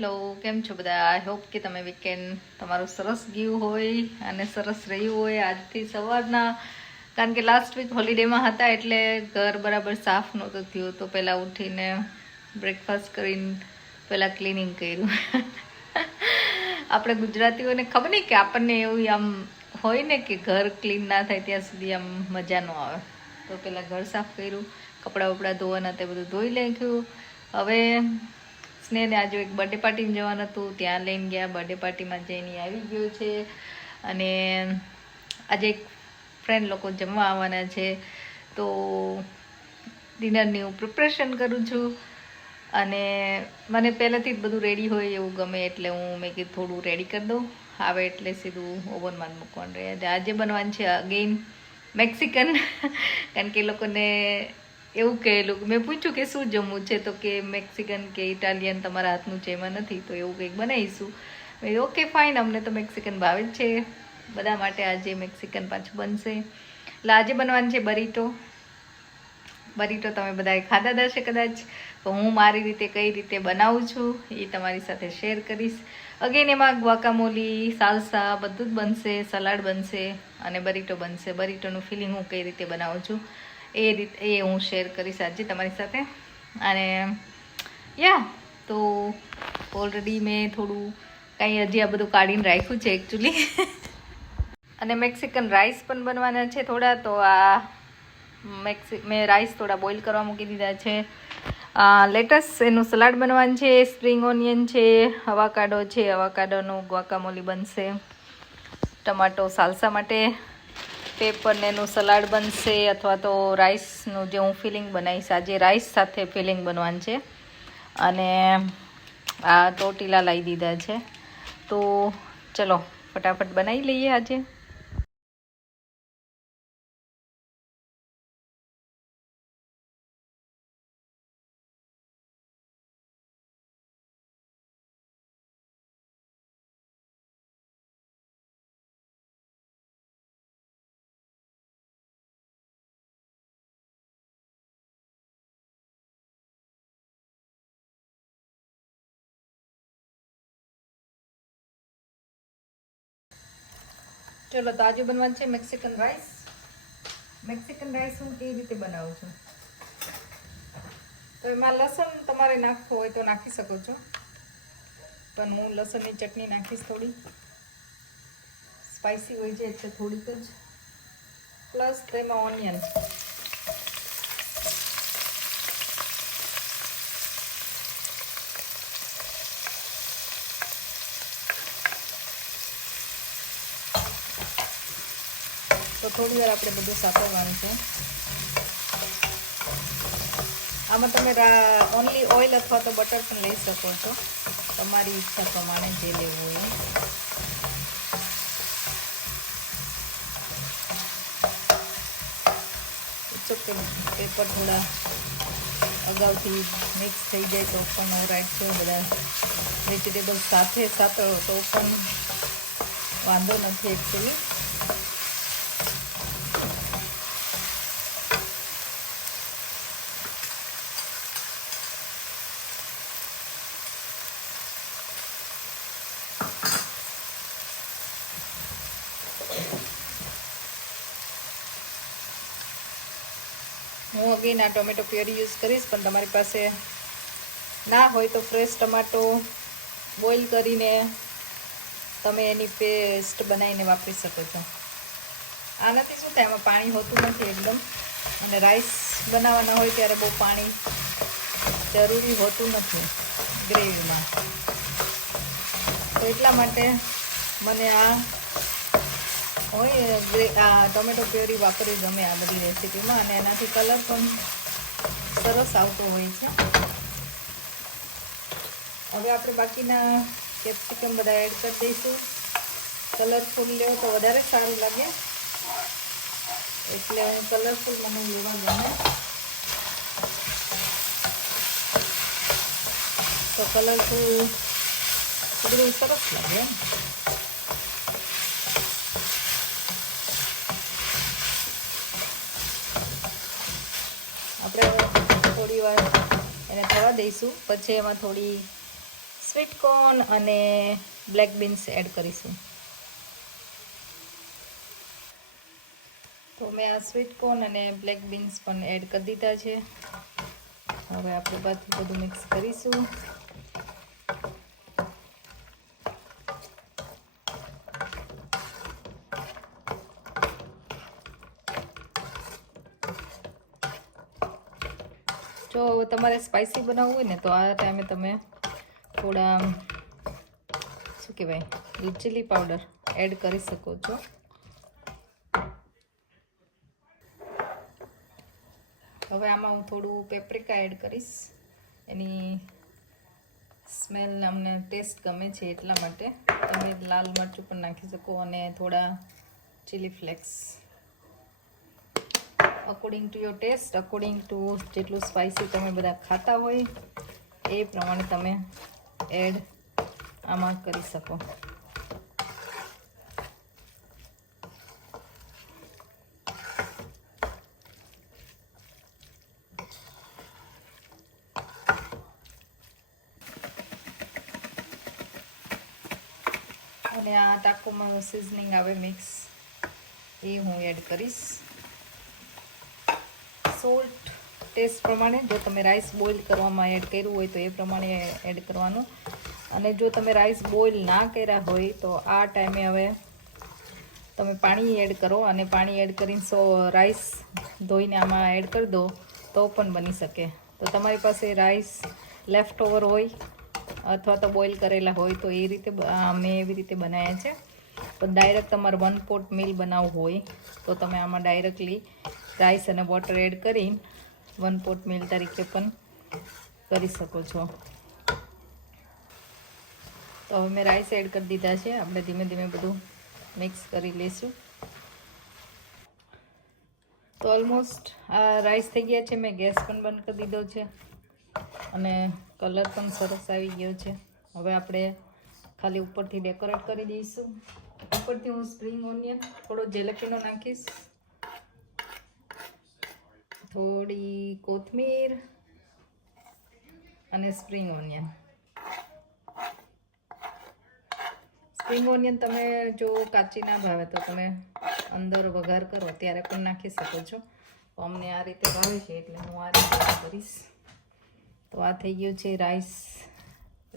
Hello, કેમ છો બધા? આઈ હોપ કે તમે વીકેન્ડ તમારું સરસ ગયું હોય અને સરસ રહ્યું હોય. આજથી સવારના, કારણ કે લાસ્ટ વીક હોલિડેમાં હતા એટલે ઘર બરાબર સાફ નહોતું થયું, તો પહેલાં ઉઠીને બ્રેકફાસ્ટ કરીને પહેલાં ક્લિનિંગ કર્યું. આપણે ગુજરાતીઓને ખબર નહીં કે આપણને એવું આમ હોય ને કે ઘર ક્લીન ના થાય ત્યાં સુધી આમ મજા ન આવે. તો પહેલાં ઘર સાફ કર્યું, કપડાં વપડા ધોવાના તે બધું ધોઈ નાખ્યું. હવે સ્નેહને આજે એક બર્થડે પાર્ટીમાં જવાનું હતું, ત્યાં લઈને ગયા. બર્થડે પાર્ટીમાં જઈને આવી ગયો છે અને આજે એક ફ્રેન્ડ લોકો જમવા આવવાના છે, તો ડિનરની હું પ્રિપરેશન કરું છું. અને મને પહેલાંથી જ બધું રેડી હોય એવું ગમે, એટલે મેં કીધું થોડું રેડી કરી દઉં. આવે એટલે સીધું ઓવનમાં મૂકવાનું રહે. આજે બનવાનું છે અગેઇન મેક્સિકન, કારણ કે એ લોકોને એવું કહેલું, મેં પૂછ્યું કે શું જમવું છે, તો કે મેક્સિકન કે ઇટાલિયન તમારા હાથનું છે એમાં નથી, તો એવું કંઈક બનાવીશું. મેં ઓકે ફાઇન, અમને તો મેક્સિકન ભાવે જ છે બધા માટે. આજે મેક્સિકન પાછું બનશે. એટલે આજે બનવાનું છે બરીટો. તમે બધાએ ખાધા હશે કદાચ, તો હું મારી રીતે કઈ રીતે બનાવું છું એ તમારી સાથે શેર કરીશ. અગેન એમાં ગ્વાકામોલી, સાલ્સા બધું જ બનશે, સલાડ બનશે અને બરીટો બનશે. બરીટોનું ફિલિંગ હું કઈ રીતે બનાવું છું એ હું શેર કરીશ આજે તમારી સાથે. અને તો ઓલરેડી મેં થોડું કંઈ હજી આ બધું કાઢીને રાખ્યું છે એકચ્યુઅલી. અને મેક્સિકન રાઈસ પણ બનવાના છે થોડા, તો મેં રાઈસ થોડા બોઇલ કરવા મૂકી દીધા છે. લેટસ એનું સલાડ બનવાનું છે, સ્પ્રિંગ ઓનિયન છે, અવાકાડો છે, અવાકાડોનું ગ્વાકામોલી બનશે, ટમાટો સાલ્સા માટે, પેપરને એનું સલાડ બનશે, અથવા તો રાઈસનું જે હું ફિલિંગ બનાવીશ. આજે રાઈસ સાથે ફિલિંગ બનવાનું છે. અને આ ટોટીલા લાવી દીધા છે, તો ચલો ફટાફટ બનાવી લઈએ આજે. ચલો, તાજું બનવાનું છે મેક્સિકન રાઈસ. મેક્સિકન રાઈસ હું કેવી રીતે બનાવું છું, તો એમાં લસણ તમારે નાખવું હોય તો નાખી શકો છો, પણ હું લસણની ચટણી નાખીશ. થોડી સ્પાઇસી હોય છે એટલે થોડીક જ, પ્લસ તેમાં ઓનિયન. તો થોડી વાર આપણે બધું સાતળવાનું છે. આમાં તમે ઓનલી ઓઇલ અથવા તો બટર પણ લઈ શકો છો, તમારી ઈચ્છા પ્રમાણે જે લેવું હોય. પેપર થોડા અગાઉથી મિક્સ થઈ જાય તો પણ ઓરાઈટ છે. બધા વેજીટેબલ્સ સાથે સાતળો તો પણ વાંધો નથી એકચ્યુઅલી. હું અગેન આ ટોમેટો પ્યોરી યુઝ કરીશ, પણ તમારી પાસે ના હોય તો ફ્રેશ ટમાટો બોઇલ કરીને તમે એની પેસ્ટ બનાવીને વાપરી શકો છો. આનાથી શું થાય, એમાં પાણી હોતું નથી એકદમ, અને રાઈસ બનાવવાના હોય ત્યારે બહુ પાણી જરૂરી હોતું નથી ગ્રેવીમાં. તો એટલા માટે મને આ ટોમેટો પ્યોરી વાપરી ગમે આ બધી રેસીપીમાં, અને એનાથી કલર પણ સરસ આવતો હોય છે. હવે આપણે બાકીના કેપ્સિકમ બધા એડ કરી દઈશું. કલરફુલ લેવો તો વધારે સારું લાગે, એટલે હું કલરફુલ મને લેવા ગમે. તો કલરફુલ બધું સરસ લાગે. આપણે થોડી વાર એને થવા દઈશું, પછી એમાં થોડી સ્વીટ કોર્ન અને બ્લેક બીન્સ એડ કરીશું. તો મેં આ સ્વીટ કોર્ન અને બ્લેક બીન્સ પણ એડ કરી દીધા છે. હવે આપણે બધું મિક્સ કરીશું. જો તમારે સ્પાઇસી બનાવવું હોય ને તો આ ટાઈમે તમે થોડા શું કહેવાય રેડ ચીલી પાવડર એડ કરી શકો છો. હવે આમાં હું થોડું પેપ્રિકા એડ કરીશ. એની સ્મેલ અમને ટેસ્ટ ગમે છે એટલા માટે. તમે લાલ મરચું પણ નાખી શકો અને થોડા chilli flakes according to your taste, according to જેટલું સ્પાઇસી તમે બધા ખાતા હોય એ પ્રમાણે તમે એડ આમાં કરી શકો. અને આ ટાકોમાં સિઝનિંગ આવે મિક્સ એ હું એડ કરીશ. સોલ્ટ ટેસ્ટ પ્રમાણે, જો તમે રાઈસ બોઇલ કરવામાં એડ કર્યું હોય તો એ પ્રમાણે એડ કરવાનું. અને જો તમે રાઈસ બોઇલ ના કર્યા હોય તો આ ટાઈમે હવે તમે પાણી એડ કરો અને પાણી એડ કરીને રાઈસ ધોઈને આમાં એડ કરી દો તો પણ બની શકે. તો તમારી પાસે રાઈસ લેફ્ટ ઓવર હોય અથવા તો બોઇલ કરેલા હોય તો એ રીતે મેં એવી રીતે બનાવ્યા છે. પણ ડાયરેક્ટ તમારે 1 પોટ મીલ બનાવવું હોય તો તમે આમાં ડાયરેક્ટલી રાઈસ અને વોટર એડ કરીને 1 પોટ મીલ તરીકે પણ કરી શકો છો. તો હવે મેં રાઈસ એડ કરી દીધા છે. આપણે ધીમે ધીમે બધું મિક્સ કરી લઈશું. તો ઓલમોસ્ટ આ રાઈસ થઈ ગયા છે. મેં ગેસ પણ બંધ કરી દીધો છે અને કલર પણ સરસ આવી ગયો છે. હવે આપણે ખાલી ઉપરથી ડેકોરેટ કરી દઈશું. ઉપરથી હું સ્પ્રિંગ ઓનિયન, થોડો જેલેપિનો નાખીશ, થોડી કોથમીર અને સ્પ્રિંગ ઓનિયન. સ્પ્રિંગ ઓનિયન તમે જો કાચી ના ભાવે તો તમે અંદર વઘાર કરો ત્યારે પણ નાખી શકો છો. અમને આ રીતે ભાવે છે એટલે હું આ રીતે કરીશ. તો આ થઈ ગયું છે રાઈસ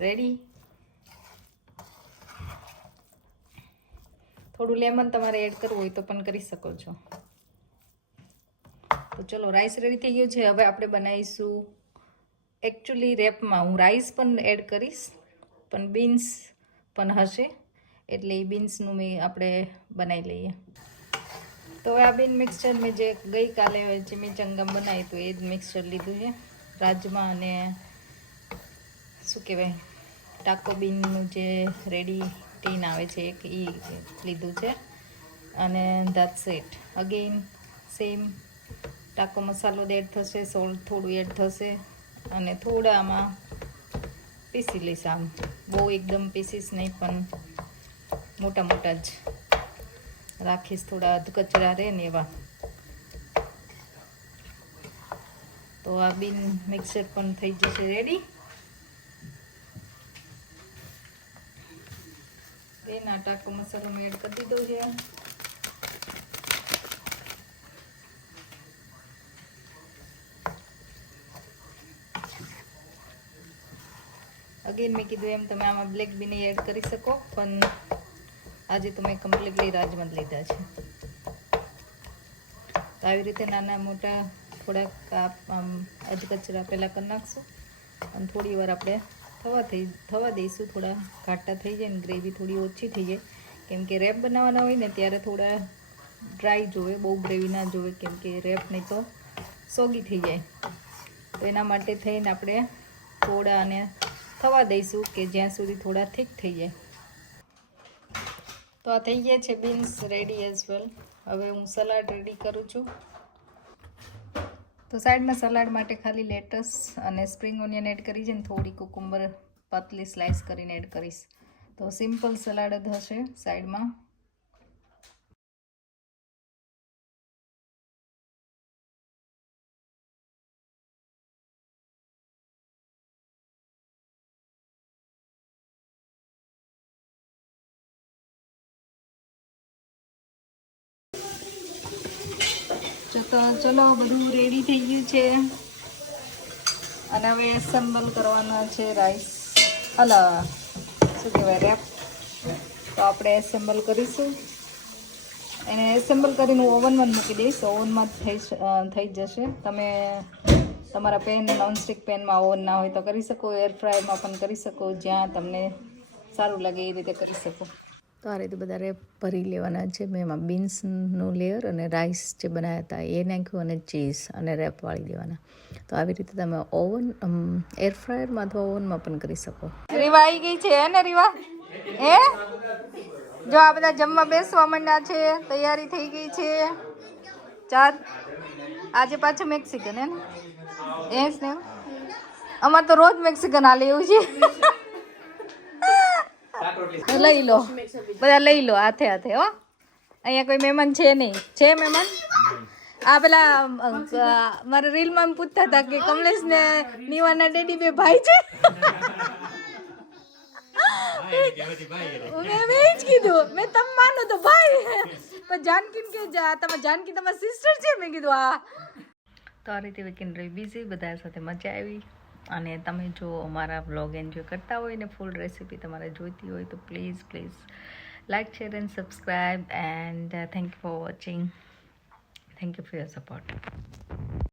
રેડી. થોડું લેમન તમારે એડ કરવું હોય તો પણ કરી શકો છો. તો ચલો, રાઈસ રેડી થઈ ગયું છે. હવે આપણે બનાવીશું એકચ્યુઅલી રેપમાં હું રાઈસ પણ એડ કરીશ પણ બીન્સ પણ હશે એટલે એ બીન્સનું આપણે બનાવી લઈએ. તો આ બીન મિક્સચર મેં જે ગઈકાલે ચિમીચંગમ બનાવી તો એ જ મિક્સચર લીધું છે. રાજમા અને શું કહેવાય ટાકો બીનનું જે રેડી ટીન આવે છે એક એ લીધું છે. અને ધેટ્સ ઇટ. અગેન સેમ ટાકો મસાલો એડ થશે, સોલ્ટ થોડું એડ થશે અને થોડા આમાં પીસી લઈશ. આમ બહુ એકદમ પીસીસ નહીં પણ મોટા મોટા જ રાખીશ, થોડા અધકચરા રહે ને એવા. તો આ બીન મિક્સર પણ થઈ જશે રેડી. એના ટાકો મસાલો મેં એડ કરી દીધો છે. અગેન મેં કીધું એમ તમે આમાં બ્લેક બીન એડ કરી શકો પણ આજે તો મેં કમ્પ્લીટલી રાજમા લીધા છે. તો આવી રીતે નાના મોટા થોડાક અધકચરા પહેલાં કરી નાખશું અને થોડી વાર આપણે થવા દઈશું. થોડા ઘાટા થઈ જાય ને ગ્રેવી થોડી ઓછી થઈ જાય, કેમ કે રેપ બનાવવાના હોય ને ત્યારે થોડા ડ્રાય જોવે, બહુ ગ્રેવી ના જોવે, કેમ કે રેપ નહીં તો સોગી થઈ જાય. તો એના માટે થઈને આપણે થોડા અને થવા દઈશું કે જ્યાં સુધી થોડા થીક થઈ જાય. તો આ થઈ ગયા છે બીન્સ રેડી એઝ વેલ. હવે હું સલાડ રેડી કરું છું. તો સાઈડમાં સલાડ માટે ખાલી લેટસ અને સ્પ્રિંગ ઓનિયન એડ કરી છે ને થોડી કુકુંબર પતલી સ્લાઇસ કરીને એડ કરીશ. તો સિમ્પલ સલાડ જ હશે સાઈડમાં. તો ચલો બધું રેડી થઈ ગયું છે અને હવે એસેમ્બલ કરવાના છે રાઈસ શું કહેવાય રેપ. તો આપણે એસેમ્બલ કરીશું. એને એસેમ્બલ કરીને ઓવનમાં મૂકી દઈશ. ઓવનમાં થઈ જશે. તમે તમારા પેન નોનસ્ટિક પેનમાં ઓવન ના હોય તો કરી શકો, એર ફ્રાયરમાં પણ કરી શકો, જ્યાં તમને સારું લાગે એ રીતે કરી શકો. તો આ રીતે બધા રેપ ભરી લેવાના છે. મેં એમાં બીન્સનું લેયર અને રાઈસ જે બનાવ્યા હતા એ નાખ્યું અને ચીઝ અને રેપ વાળી દેવાના. તો આવી રીતે તમે એર ફ્રાયરમાં અથવા ઓવનમાં પણ કરી શકો. રીવા આવી ગઈ છે ને રીવા? જો આ બધા જમવા બેસવા માંડ્યા છે, તૈયારી થઈ ગઈ છે. ચાર આજે પાછું મેક્સિકન હે ને ને અમારે તો રોજ મેક્સિકન હાલે એવું છે. લઈ લો બધા લઈ લો હાથે હાથે. હો અહીંયા કોઈ મહેમાન છે નહીં? છે મહેમાન? આ પેલા મારા રીલમાં પૂછતા હતા કે કમલેશ ને નીવાના ડેડી બે ભાઈ છે. મેં જ કીધું મેં તમે માનો તો ભાઈ, પણ જાનકી કે તમે જાનકી તમારી સિસ્ટર છે. મેં કીધું હા. તો આ રીતે વીકેન્ડ રહી બીઝી, બધા સાથે મજા આવી. અને તમે જો અમારા વ્લોગ એન્જોય કરતા હોય ને ફૂલ રેસીપી તમારે જોઈતી હોય તો please like share and subscribe and thank you for watching. Thank you for your support.